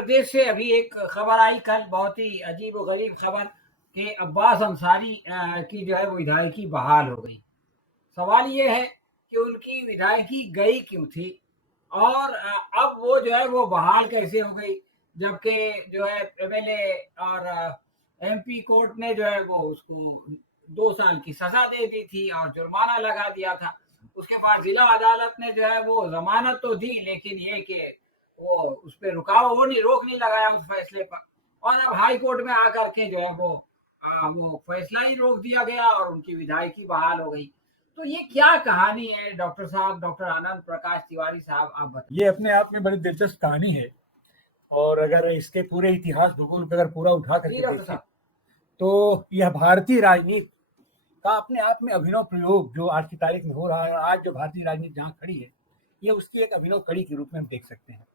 प्रदेश से अभी एक खबर आई कल, बहुत ही अजीब और गरीब खबर कि अब्बास अंसारी की जो है वो विधायकी बहाल हो गई। सवाल ये है कि उनकी विधायकी गई क्यों थी और अब वो जो है वो बहाल कैसे हो गई, जबकि जो है एमएलए और एमपी कोर्ट ने जो है वो उसको 2 साल की सजा दे दी थी और जुर्माना लगा दिया था। उसके बाद जिला अदालत ने जो है वो जमानत तो दी, लेकिन ये कि वो उस पर रोक नहीं लगाया उस फैसले पर। और अब हाई कोर्ट में आकर के जो है वो फैसला ही रोक दिया गया और उनकी विधायकी बहाल हो गई। तो ये क्या कहानी है डॉक्टर साहब, डॉक्टर आनंद प्रकाश तिवारी साहब, आप बताइए। ये अपने आप में बड़ी दिलचस्प कहानी है। और अगर इसके पूरे इतिहास भूगोल को अगर पूरा उठा जी करके डॉक्टर देखें साहब। तो यह भारतीय राजनीति का अपने आप में अभिनव प्रयोग जो आज की तारीख में हो रहा है, आज जो भारतीय राजनीति जहाँ खड़ी है, ये उसकी एक अभिनव कड़ी के रूप में हम देख सकते हैं।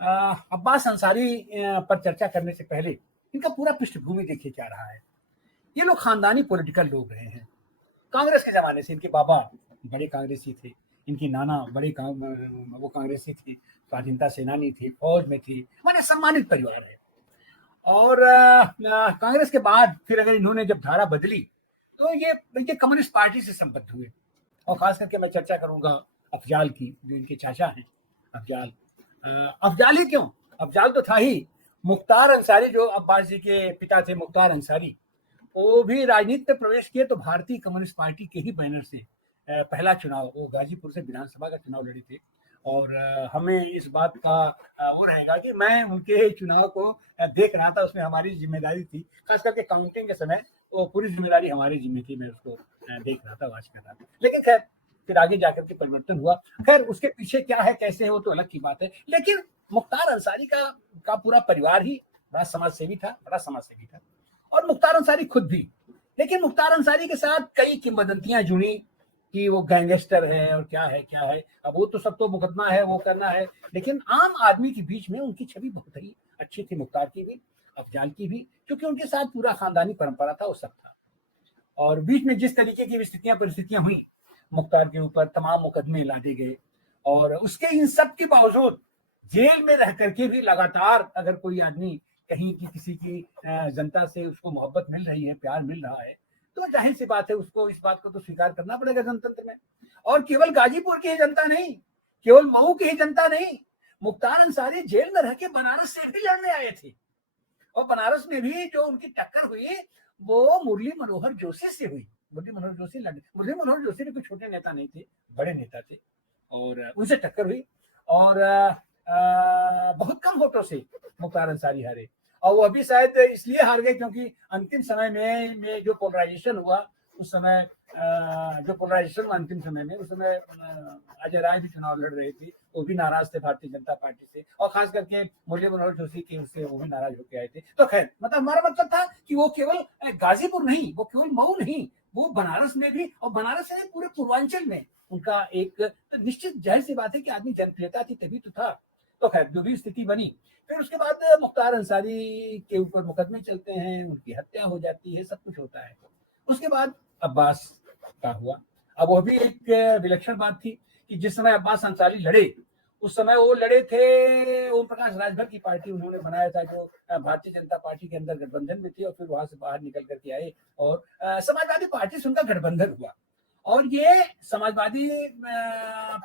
अब्बास अंसारी पर चर्चा करने से पहले इनका पूरा पृष्ठभूमि देखिए क्या रहा है। ये लोग खानदानी पॉलिटिकल लोग रहे हैं। कांग्रेस के जमाने से इनके बाबा बड़े कांग्रेसी थे, इनकी नाना वो कांग्रेसी थे, स्वाधीनता सेनानी थे, फौज में थे, माने सम्मानित परिवार है। और कांग्रेस के बाद फिर अगर इन्होंने जब धारा बदली तो ये कम्युनिस्ट पार्टी से संबद्ध हुए। और खास करके मैं चर्चा करूंगा अफजाल की, जो इनके चाचा हैं। अफजाल अफजाल ही क्यों, अफजाल तो था ही। मुख्तार अंसारी जो अब्बास जी के पिता थे, मुख्तार अंसारी, वो भी राजनीति में प्रवेश किए तो भारतीय कम्युनिस्ट पार्टी के ही बैनर से पहला चुनाव वो गाजीपुर से विधानसभा का चुनाव लड़ी थे। और हमें इस बात का वो रहेगा कि मैं उनके चुनाव को देख रहा था, उसमें हमारी जिम्मेदारी थी, खास करके काउंटिंग के समय वो पूरी जिम्मेदारी हमारी जिम्मे थी, मैं उसको देख रहा था, वॉच कर रहा था। लेकिन खैर फिर आगे जाकर के परिवर्तन हुआ। खैर उसके पीछे क्या है कैसे है वो तो अलग की बात है। लेकिन मुख्तार अंसारी का पूरा परिवार ही बड़ा समाजसेवी था, बड़ा समाजसेवी था। और मुख्तार अंसारी खुद भी। लेकिन मुख्तार अंसारी के साथ कई किंवदंतियां जुड़ी कि वो गैंगस्टर है और क्या है। अब वो तो सब तो मुकदमा है, वो करना है। लेकिन आम आदमी के बीच में उनकी छवि बहुत ही अच्छी थी, मुख्तार की भी, अफजाल की भी, क्योंकि उनके साथ पूरा खानदानी परंपरा था, वो सब था। और बीच में जिस तरीके की स्थितियां परिस्थितियां हुई, मुख्तार के ऊपर तमाम मुकदमे लादे गए। और उसके इन सब के बावजूद जेल में रह करके भी लगातार अगर कोई आदमी कहीं की किसी की जनता से उसको मोहब्बत मिल रही है, प्यार मिल रहा है, तो जाहिर सी बात है उसको इस बात को तो स्वीकार करना पड़ेगा जनतंत्र में। और केवल गाजीपुर की ही जनता नहीं, केवल मऊ की ही जनता नहीं, मुख्तार अंसारी जेल में रह के बनारस से भी लड़ने आए थे। और बनारस में भी जो उनकी टक्कर हुई वो मुरली मनोहर जोशी से हुई। मुरली मनोहर जोशी भी कोई छोटे नेता नहीं थे, बड़े नेता थे। और उनसे टक्कर हुई। और बहुत कम वोटों से मुख्तार अंसारी हारे। और वो अभी शायद इसलिए हार गए क्योंकि अंतिम समय में जो पोलराइजेशन हुआ उस समय, जो पोलराइजेशन हुआ अंतिम समय में, उस समय अजय राय भी चुनाव लड़ रहे थे, वो भी नाराज थे भारतीय जनता पार्टी से। और खास करके मुरली मनोहर जोशी के उससे वो भी नाराज होकर आए थे। तो खैर मतलब हमारा मतलब था कि वो केवल गाजीपुर नहीं, वो केवल मऊ नहीं, वो बनारस में भी, और बनारस से पूरे पूर्वांचल में उनका एक तो निश्चित जाहिर सी बात है कि आदमी जनप्रियता थी तभी तो था। तो खैर जो भी स्थिति बनी, फिर उसके बाद मुख्तार अंसारी के ऊपर मुकदमे चलते हैं, उनकी हत्या हो जाती है, सब कुछ होता है। उसके बाद अब्बास का हुआ। अब वो भी एक विलक्षण बात थी कि जिस समय अब्बास अंसारी लड़े उस समय वो लड़े थे ओम प्रकाश राजभर की पार्टी उन्होंने बनाया था, जो भारतीय जनता पार्टी के अंदर गठबंधन में थी, और फिर वहां से बाहर निकल करके आए और समाजवादी पार्टी से उनका गठबंधन हुआ। और ये समाजवादी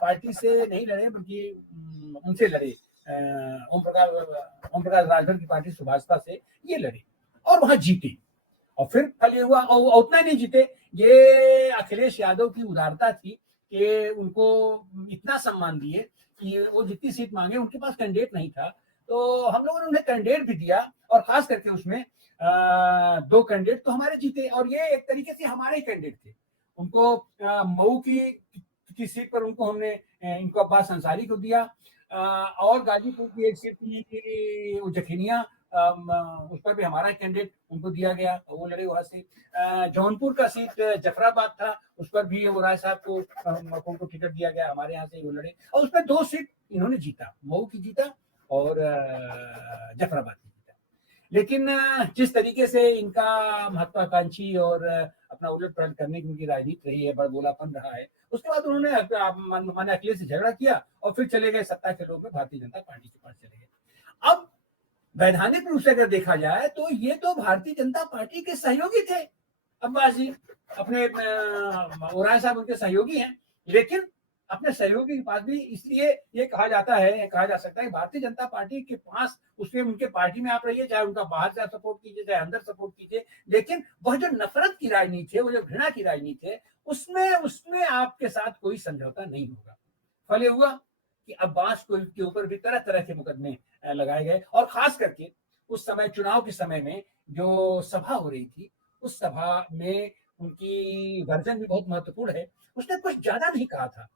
पार्टी से नहीं लड़े बल्कि उनसे लड़े, ओम प्रकाश राजभर की पार्टी सुभाषपा से ये लड़े और वहां जीते। और फिर कल ये हुआ, और उतना नहीं जीते, ये अखिलेश यादव की उदारता थी कि उनको इतना सम्मान दिए कि वो जितनी सीट मांगे, उनके पास कैंडिडेट नहीं था तो हम लोगों ने उन्हें कैंडिडेट भी दिया। और खास करके उसमें 2 कैंडिडेट तो हमारे जीते, और ये एक तरीके से हमारे कैंडिडेट थे। उनको मऊ की सीट पर उनको हमने इनको अब्बास अंसारी को दिया। और गाजीपुर की एक सीट थी वो जखिनिया, उस पर भी हमारा कैंडिडेट उनको दिया गया, वो लड़े वहां से। जौनपुर का सीट जफराबाद था, उस पर भी वो राय साहब को उनको टिकट दिया गया, हमारे यहाँ से वो लड़े, और उसमें 2 सीट इन्होंने जीता, मऊ की जीता और जफराबाद की जीता। लेकिन जिस तरीके से इनका महत्वाकांक्षी और अपना उलट पलट करने की उनकी राजनीति रही है, बड़बोलापन रहा है, उसके बाद उन्होंने अखिलेश से झगड़ा किया और फिर चले गए सत्ता के लोग में भारतीय जनता पार्टी के पास चले गए। अब वैधानिक रूप से अगर देखा जाए तो ये तो भारतीय जनता पार्टी के सहयोगी थे। अब्बास जी अपने ओराय साहब उनके सहयोगी हैं, लेकिन अपने सहयोगी के पास भी इसलिए ये कहा जाता है, कहा जा सकता है भारतीय जनता पार्टी के पास, उसमें उनके पार्टी में आप रहिए, चाहे उनका बाहर से सपोर्ट कीजिए चाहे अंदर सपोर्ट कीजिए, लेकिन वह जो नफरत की राजनीति है, वो जो घृणा की राजनीति है, उसमें उसमें आपके साथ कोई समझौता नहीं होगा। फल ये हुआ कि अब्बास को के ऊपर भी तरह तरह के मुकदमे लगाए गए, और खास करके उस समय चुनाव के समय में जो सभा हो रही थी, उस सभा में उनकी वर्जन भी बहुत महत्वपूर्ण है। उसने कुछ ज्यादा नहीं कहा था।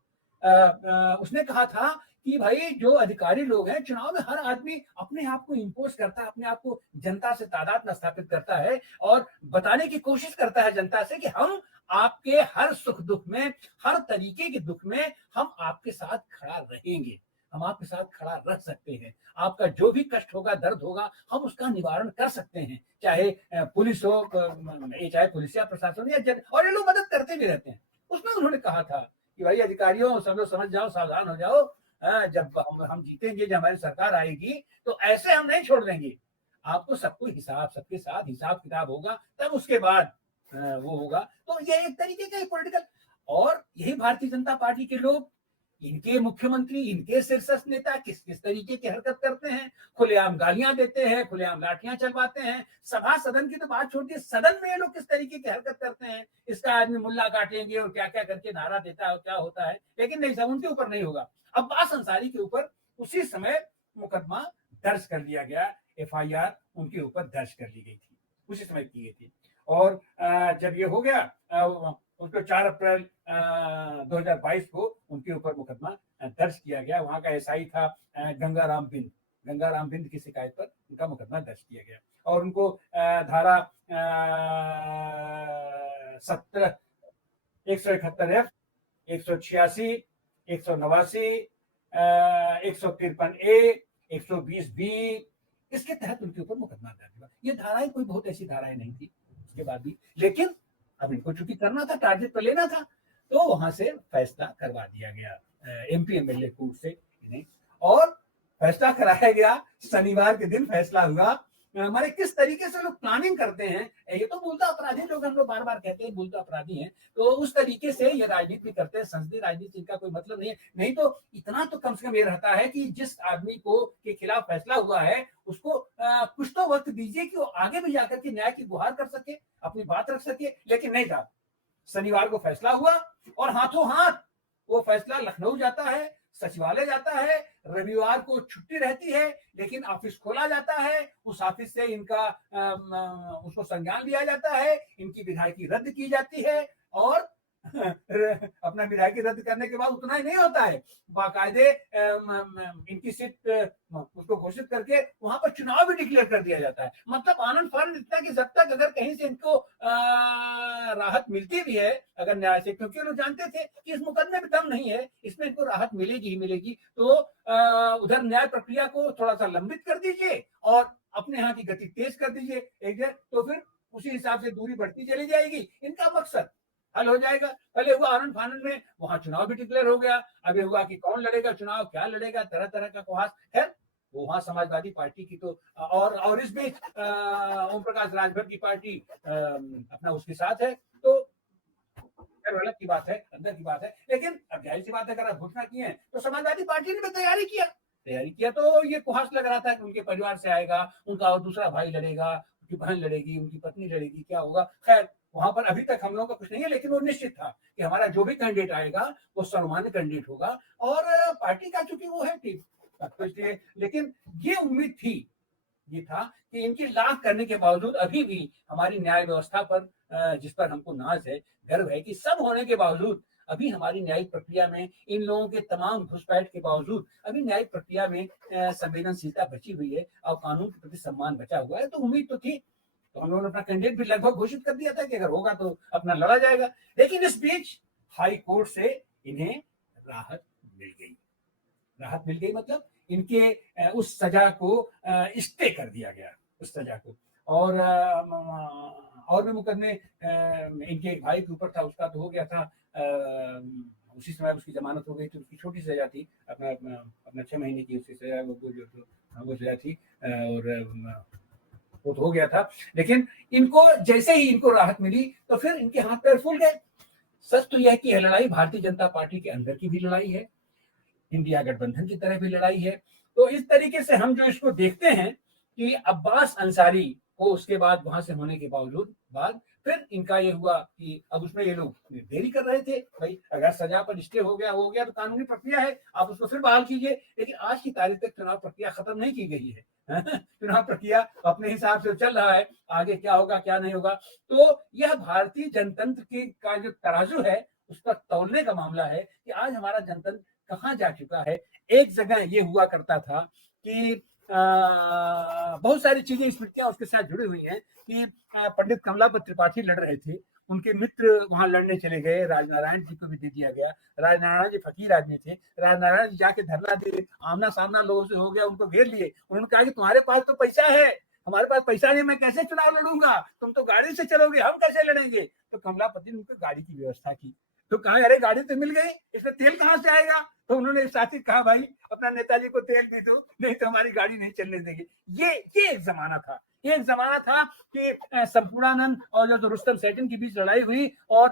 उसने कहा था कि भाई जो अधिकारी लोग हैं, चुनाव में हर आदमी अपने आप को इम्पोज करता है, अपने आप को जनता से तादाद में स्थापित करता है और बताने की कोशिश करता है जनता से कि हम आपके हर सुख दुख में, हर तरीके के दुख में हम आपके साथ खड़ा रहेंगे, हम आपके साथ खड़ा रह सकते हैं, आपका जो भी कष्ट होगा, दर्द होगा, हम उसका निवारण कर सकते हैं, चाहे पुलिस हो, चाहे पुलिस या प्रशासन या जन, और ये लोग मदद करते भी रहते हैं। उसमें उन्होंने कहा था कि भाई अधिकारियों, सब लोग समझ जाओ, सावधान हो जाओ, जब हम जीतेंगे, जब हमारी सरकार आएगी, तो ऐसे हम नहीं छोड़ देंगे, आपको सबको हिसाब, सबके साथ हिसाब किताब होगा, तब उसके बाद वो होगा। तो ये एक तरीके का पॉलिटिकल, और यही भारतीय जनता पार्टी के लोग, इनके मुख्यमंत्री, इनके शीर्षस्थ नेता किस किस तरीके की हरकत करते हैं, खुलेआम गालियां देते हैं, खुलेआम लाठियां चलवाते हैं, सभा सदन की तो बात छोड़िए, सदन में ये लोग किस तरीके की हरकत करते हैं, इसका आदमी मुल्ला काटेंगे और क्या क्या करके नारा देता है और क्या होता है, लेकिन नहीं, सब उनके ऊपर नहीं होगा। अब्बास अंसारी के ऊपर उसी समय मुकदमा दर्ज कर लिया गया, एफआईआर उनके ऊपर दर्ज कर ली गई थी, उसी समय की गई थी। और जब ये हो गया, उसको 4 अप्रैल 2022 को उनके ऊपर मुकदमा दर्ज किया गया। वहां का एसआई था गंगाराम बिंद, गंगाराम बिंद की शिकायत पर उनका मुकदमा दर्ज किया गया, और उनको धारा 17, 171F, 186, 189, 153A, 120B, इसके तहत उनके ऊपर मुकदमा दर्ज हुआ। ये धाराएं कोई बहुत ऐसी धाराएं नहीं थी उसके बाद भी, लेकिन अब इनको चूंकि करना था, टारगेट पर लेना था, तो वहां से फैसला करवा दिया गया एमपी एमएलए कोर्ट से इन्हें, और फैसला कराया गया। शनिवार के दिन फैसला हुआ। हमारे किस तरीके से लोग प्लानिंग करते हैं, ये तो मूलतः अपराधी लोग, हम लोग बार बार कहते हैं मूलतः अपराधी हैं, तो उस तरीके से ये राजनीति करते हैं, संसदीय राजनीति इनका कोई मतलब नहीं है। नहीं तो इतना तो कम से कम ये रहता है कि जिस आदमी को के खिलाफ फैसला हुआ है, उसको कुछ तो वक्त दीजिए कि वो आगे भी जाकर के न्याय की गुहार कर सके, अपनी बात रख सके, लेकिन नहीं था। शनिवार को फैसला हुआ और हाथों हाथ वो फैसला लखनऊ जाता है, सचिवालय जाता है, रविवार को छुट्टी रहती है, लेकिन ऑफिस खोला जाता है, उस ऑफिस से इनका उसको संज्ञान लिया जाता है, इनकी विधायकी रद्द की जाती है, और अपना विधायकी रद्द करने के बाद उतना ही नहीं होता है, बाकायदे इनकी सीट उसको घोषित करके वहां पर चुनाव भी डिक्लेयर कर दिया जाता है। मतलब आनंद फानंद इतना कि जब तक अगर कहीं से इनको राहत मिलती भी है अगर न्याय से, क्योंकि लोग जानते थे कि इस मुकदमे में दम नहीं है, इसमें इनको राहत मिलेगी ही मिलेगी, तो उधर न्याय प्रक्रिया को थोड़ा सा लंबित कर दीजिए और अपने यहाँ की गति तेज कर दीजिए एक जगह, तो फिर उसी हिसाब से दूरी बढ़ती चली जाएगी, इनका मकसद हल हो जाएगा। पहले हुआ आनंद फानंद में, वहां चुनाव भी डिक्लेयर हो गया, अभी हुआ कि कौन लड़ेगा चुनाव, क्या लड़ेगा, तरह तरह का कुहास है। वो वहां समाजवादी पार्टी की तो, और इस बीच ओम प्रकाश राजभर की पार्टी अपना उसके साथ है, तो अलग की बात है, अंदर की बात है, लेकिन अब जाहिर सी बात है, अगर आप घोषणा किए हैं तो समाजवादी पार्टी ने भी तैयारी किया, तो ये कुहास लग रहा था कि उनके परिवार से आएगा, उनका और दूसरा भाई लड़ेगा, उनकी बहन लड़ेगी, उनकी पत्नी लड़ेगी, क्या होगा। खैर वहां पर अभी तक हम लोगों का कुछ नहीं है, लेकिन वो निश्चित था कि हमारा जो भी कैंडिडेट आएगा वो सर्वमान्य कैंडिडेट होगा, और पार्टी का चूंकि वो है ठीक, तो इसलिए, लेकिन ये उम्मीद थी, ये था कि इनकी लाख करने के बावजूद अभी भी हमारी न्याय व्यवस्था पर जिस पर हमको नाज है, गर्व है, कि सब होने के बावजूद अभी हमारी न्यायिक प्रक्रिया में, इन लोगों के तमाम घुसपैठ के बावजूद अभी न्यायिक प्रक्रिया में संवेदनशीलता बची हुई है और कानून के प्रति सम्मान बचा हुआ है। तो उम्मीद तो थी, तो हम लोगों ने अपना कैंडिडेट भी लगभग घोषित कर दिया था कि अगर होगा तो अपना लड़ा जाएगा, लेकिन इस बीच हाई कोर्ट से इन्हें राहत मिल गई। राहत मिल गई मतलब इनके उस सजा को स्टे कर दिया गया, उस सजा को, और भी मुकदमे इनके एक भाई के ऊपर था, उसका तो हो गया था, उसी समय उसकी जमानत हो गई थी, उसकी छोटी सजा थी, अपना 6 महीने की उसकी सजा, वो जो खामोश थी और वो तो हो गया था। लेकिन इनको जैसे ही इनको राहत मिली तो फिर इनके हाथ पैर फूल गए। सच तो यह है कि यह लड़ाई भारतीय जनता पार्टी के अंदर की भी लड़ाई है, इंडिया गठबंधन की तरह भी लड़ाई है। तो इस तरीके से हम जो इसको देखते हैं कि अब्बास अंसारी को उसके बाद वहां से होने के बावजूद बाद फिर इनका ये हुआ कि अब उसमें ये लोग देरी कर रहे थे, भाई अगर सजा पर स्टे हो गया तो कानूनी प्रक्रिया है, आप उसको फिर बहाल कीजिए। लेकिन आज की तारीख तक चुनाव प्रक्रिया खत्म नहीं की गई है चुनाव प्रक्रिया अपने हिसाब से चल रहा है, आगे क्या होगा क्या नहीं होगा। तो यह भारतीय जनतंत्र की का जो तराजू है उस पर तौलने का मामला है कि आज हमारा जनतंत्र कहाँ जा चुका है। एक जगह ये हुआ करता था कि बहुत सारी चीजें स्मृतियां उसके साथ जुड़ी हुई हैं कि पंडित कमलापत त्रिपाठी लड़ रहे थे, उन्होंने मित्र वहां लड़ने चले गए, राजनारायण जी को भी दे दिया गया। राजनारायण जी फकीर आदमी थे, राजनारायण जी जाके धरना दे, आमना सामना लोगों से हो गया, उनको घेर लिए। उन्होंने कहा कि तुम्हारे पास तो पैसा है, हमारे पास पैसा नहीं, मैं कैसे चुनाव लड़ूंगा, तुम तो गाड़ी से चलोगे, हम कैसे लड़ेंगे। तो कमलापति ने उनको गाड़ी की व्यवस्था की। तो कहा अरे गाड़ी तो मिल गई, इसमें तेल कहाँ से आएगा। तो उन्होंने साथी कहा भाई अपना नेताजी को तेल दे दो, नहीं तो हमारी गाड़ी नहीं चलने देंगे। ये एक जमाना था, ये एक जमाना था कि संपूर्णानंद और जो रुस्तम सैटिन के बीच लड़ाई हुई और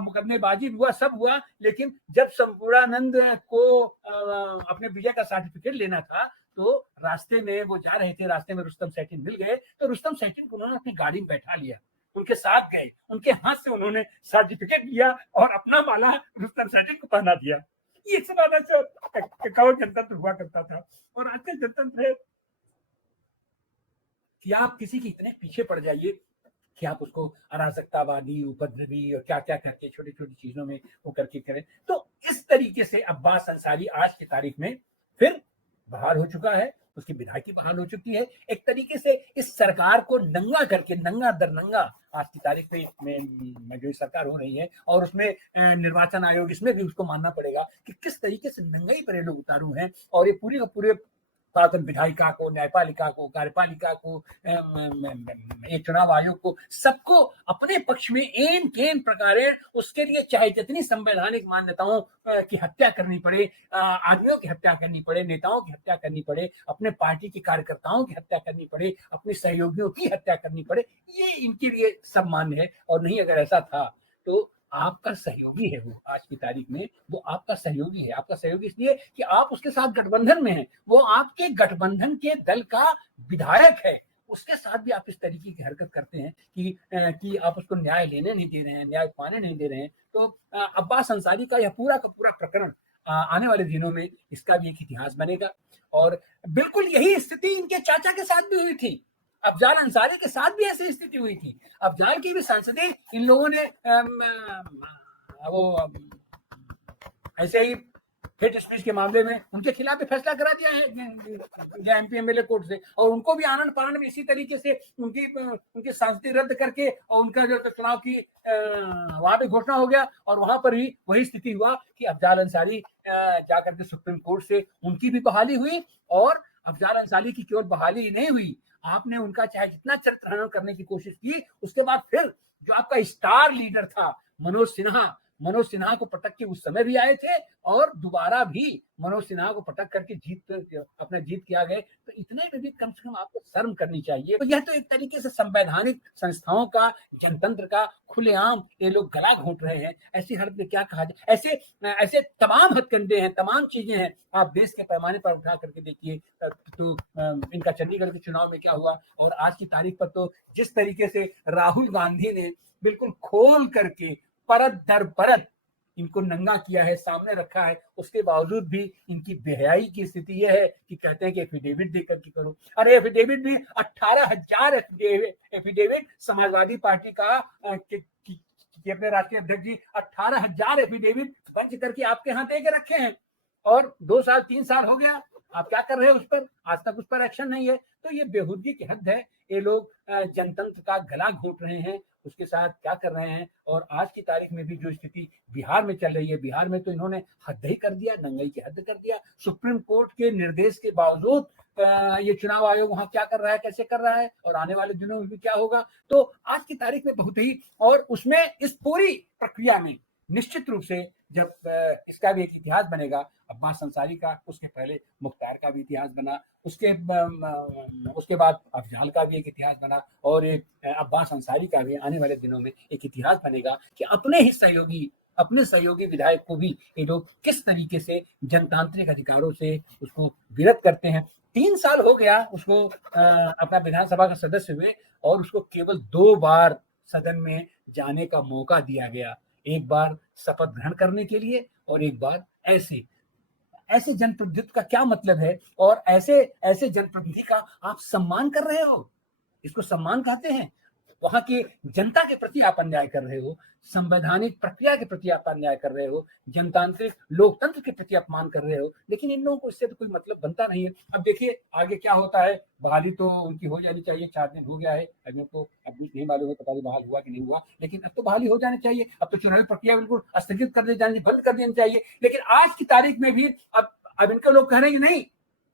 मुकदमेबाजी हुआ, सब हुआ। लेकिन जब संपूर्णानंद को अपने विजय का सर्टिफिकेट लेना था तो रास्ते में वो जा रहे थे, रास्ते में रुस्तम सैटिन मिल गए, तो रुस्तम सैटिन को उन्होंने अपनी गाड़ी में बैठा लिया, उनके साथ गए, उनके हाथ से उन्होंने सर्टिफिकेट लिया और अपना माला रुस्तम सैटिन को पहना दिया। ये जमाना से कौन जनतंत्र हुआ करता था। और आज का जनतंत्र है कि आप किसी के इतने पीछे पड़ जाइए कि आप उसको अराजकतावादी, उपद्रवी और क्या क्या करके छोटी छोटी चीजों में वो करके करें। तो इस तरीके से अब्बास अंसारी आज की तारीख में फिर बहाल हो चुका है, उसकी विधायकी बहाल हो चुकी है। एक तरीके से इस सरकार को नंगा करके, नंगा दर नंगा आज की तारीख में जो सरकार हो रही है और उसमें निर्वाचन आयोग, इसमें भी उसको मानना पड़ेगा कि किस तरीके से नंगाई पर ये लोग उतारू हैं। और ये पूरे पूरे शासन विधायिका को, न्यायपालिका को, कार्यपालिका को, चुनाव आयोग को, सबको अपने पक्ष में एन केन प्रकारे उसके लिए चाहे जितनी संवैधानिक मान्यताओं की हत्या करनी पड़े, आदमियों की हत्या करनी पड़े, नेताओं की हत्या करनी पड़े, अपने पार्टी के कार्यकर्ताओं की हत्या करनी पड़े, अपने सहयोगियों की हत्या करनी पड़े, ये इनके लिए सब मान्य है। और नहीं अगर ऐसा था तो आपका सहयोगी है वो, आज की तारीख में वो आपका सहयोगी है। आपका सहयोगी इसलिए कि आप उसके साथ गठबंधन में हैं, वो आपके गठबंधन के दल का विधायक है, उसके साथ भी आप इस तरीके की हरकत करते हैं कि आप उसको न्याय लेने नहीं दे रहे हैं, न्याय पाने नहीं दे रहे हैं। तो अब्बास अंसारी का यह पूरा का पूरा प्रकरण आने वाले दिनों में इसका भी एक इतिहास बनेगा। और बिल्कुल यही स्थिति इनके चाचा के साथ भी हुई थी, अफजाल अंसारी के साथ भी ऐसी स्थिति हुई थी। अफजाल की भी संसदीय इन लोगों ने वो ऐसे ही हेट स्पीच के मामले में उनके खिलाफ भी फैसला करा दिया है एमपी एमएलए कोर्ट से, और उनको भी आनंद पानंद में इसी तरीके से उनकी सांसदी रद्द करके और उनका जो चुनाव की वहां पे घोषणा हो गया। और वहां पर भी वही स्थिति हुआ कि अफजाल अंसारी जाकर के सुप्रीम कोर्ट से उनकी भी बहाली हुई। और अफजाल अंसारी की केवल बहाली नहीं हुई, आपने उनका चाहे जितना चरित्र हनन करने की कोशिश की, उसके बाद फिर जो आपका स्टार लीडर था मनोज सिन्हा को पटक के उस समय भी आए थे और दोबारा भी मनोज सिन्हा को पटक करके जीत के आ गए। तो इतने में भी कम से कम आपको शर्म करनी चाहिए। तो यह तो एक तरीके से संवैधानिक संस्थाओं का, जनतंत्र का खुलेआम ये लोग गला घोंट रहे हैं। ऐसी हालत में क्या कहा जाए, ऐसे तमाम हथकंडे हैं, तमाम चीजें हैं, आप देश के पैमाने पर उठा करके देखिए। तो इनका चंडीगढ़ के चुनाव में क्या हुआ, और आज की तारीख पर तो जिस तरीके से राहुल गांधी ने बिल्कुल खोल करके परत दर परत इनको नंगा किया है, सामने रखा है, उसके बावजूद भी इनकी बेहयाई की स्थिति यह है कि कहते हैं कि एफिडेविट देकर के करो। अरे एफिडेविट भी 18,000 एफिडेविट समाजवादी पार्टी का कि अपने राष्ट्रीय अध्यक्ष जी 18,000 एफिडेविट बंच करके आपके यहाँ दे के रखे हैं। और 2 साल 3 साल हो गया, आप क्या कर रहे हैं उस पर, आज तक उस पर एक्शन नहीं है। तो ये बेहूदगी की हद है। ये लोग जनतंत्र का गला घोंट रहे हैं, उसके साथ क्या कर रहे हैं। और आज की तारीख में भी जो स्थिति बिहार में चल रही है, बिहार में तो इन्होंने हद ही कर दिया, नंगाई की हद कर दिया। सुप्रीम कोर्ट के निर्देश के बावजूद ये चुनाव आयोग वहां क्या कर रहा है, कैसे कर रहा है, और आने वाले दिनों में भी क्या होगा। तो आज की तारीख में बहुत ही, और उसमें इस पूरी प्रक्रिया में निश्चित रूप से जब इसका भी एक इतिहास बनेगा, अब्बास अंसारी का, उसके पहले मुख्तार का भी इतिहास बना, उसके बाद अफजाल का भी एक इतिहास बना, और एक अब्बास अंसारी का भी आने वाले दिनों में एक इतिहास बनेगा कि अपने सहयोगी विधायक को भी ये लोग किस तरीके से जनतांत्रिक अधिकारों से उसको विरत करते हैं। 3 साल हो गया उसको अपना विधानसभा का सदस्य हुए, और उसको केवल 2 बार सदन में जाने का मौका दिया गया। एक बार शपथ ग्रहण करने के लिए, और एक बार ऐसे ऐसे जनप्रतिनिधित्व का क्या मतलब है, और ऐसे ऐसे जनप्रतिनिधि का आप सम्मान कर रहे हो, इसको सम्मान कहते हैं। वहां की जनता के प्रति आप अन्याय कर रहे हो, संवैधानिक प्रक्रिया के प्रति आप अन्याय कर रहे हो, जनतांत्रिक लोकतंत्र के प्रति अपमान कर रहे हो, लेकिन इन लोगों को इससे तो कोई मतलब बनता नहीं है। अब देखिए आगे क्या होता है। बहाली तो उनकी हो जानी चाहिए, 4 दिन हो गया है, अभी तो अब नहीं मालूम है, पता नहीं बहाल हुआ कि नहीं हुआ, लेकिन अब तो बहाली हो जानी चाहिए। अब तो चुनावी प्रक्रिया बिल्कुल स्थगित कर दी जानी, बंद कर देनी चाहिए। लेकिन आज की तारीख में भी अब इनके लोग कह रहे हैं नहीं,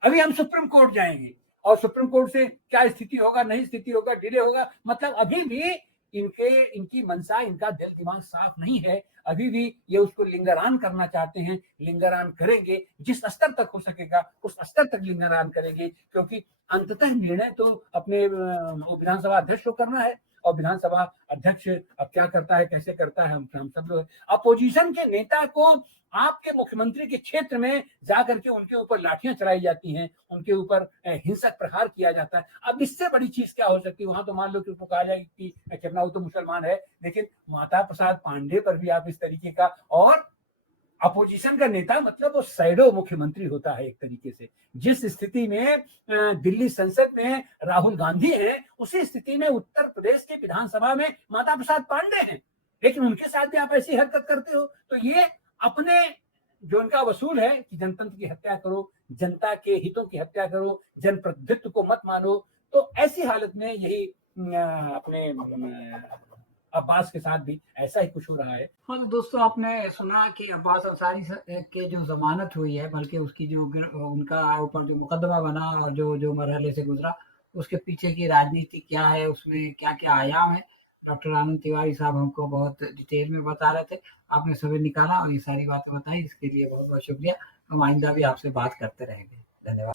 अभी हम सुप्रीम कोर्ट जाएंगे, और सुप्रीम कोर्ट से क्या स्थिति होगा, नहीं स्थिति होगा, डिले होगा, मतलब अभी भी इनकी मंशा, इनका दिल दिमाग साफ नहीं है। अभी भी ये उसको लिंगरान करना चाहते हैं। लिंगरान करेंगे, जिस स्तर तक हो सकेगा उस स्तर तक लिंगरान करेंगे, क्योंकि अंततः निर्णय तो अपने विधानसभा अध्यक्ष को करना है, और विधानसभा अध्यक्ष अब क्या करता है, कैसे करता है, हम सब लोग। अपोजिशन के नेता को आपके मुख्यमंत्री के क्षेत्र में जाकर के उनके ऊपर लाठियां चलाई जाती हैं, उनके ऊपर हिंसक प्रहार किया जाता है। अब इससे बड़ी चीज क्या हो सकती है। वहां तो मान लो कि उसको कहा जाए कि कितना वो तो मुसलमान है, लेकिन माता प्रसाद पांडे पर भी आप इस तरीके का, और अपोजिशन का नेता मतलब वो शैडो मुख्यमंत्री होता है एक तरीके से। जिस स्थिति में दिल्ली संसद में राहुल गांधी है, उसी स्थिति में उत्तर प्रदेश के विधानसभा में माता प्रसाद पांडे हैं, लेकिन उनके साथ भी आप ऐसी हरकत करते हो। तो ये अपने जो इनका वसूल है कि जनतंत्र की हत्या करो, जनता के हितों की हत्या करो, जनप्रतिनिधित्व को मत मानो, तो ऐसी हालत में यही अपने अब्बास के साथ भी ऐसा ही कुछ हो रहा है। हाँ, तो दोस्तों आपने सुना कि अब्बास अंसारी के जो जमानत हुई है, बल्कि उसकी जो उनका ऊपर जो मुकदमा बना और जो जो मरहले से गुजरा, उसके पीछे की राजनीति क्या है, उसमें क्या क्या आयाम है, डॉक्टर आनंद तिवारी साहब हमको बहुत डिटेल में बता रहे थे। आपने सभी निकाला और ये सारी बातें बताई, इसके लिए बहुत बहुत शुक्रिया। हम आइंदा भी आपसे बात करते रहेंगे। धन्यवाद।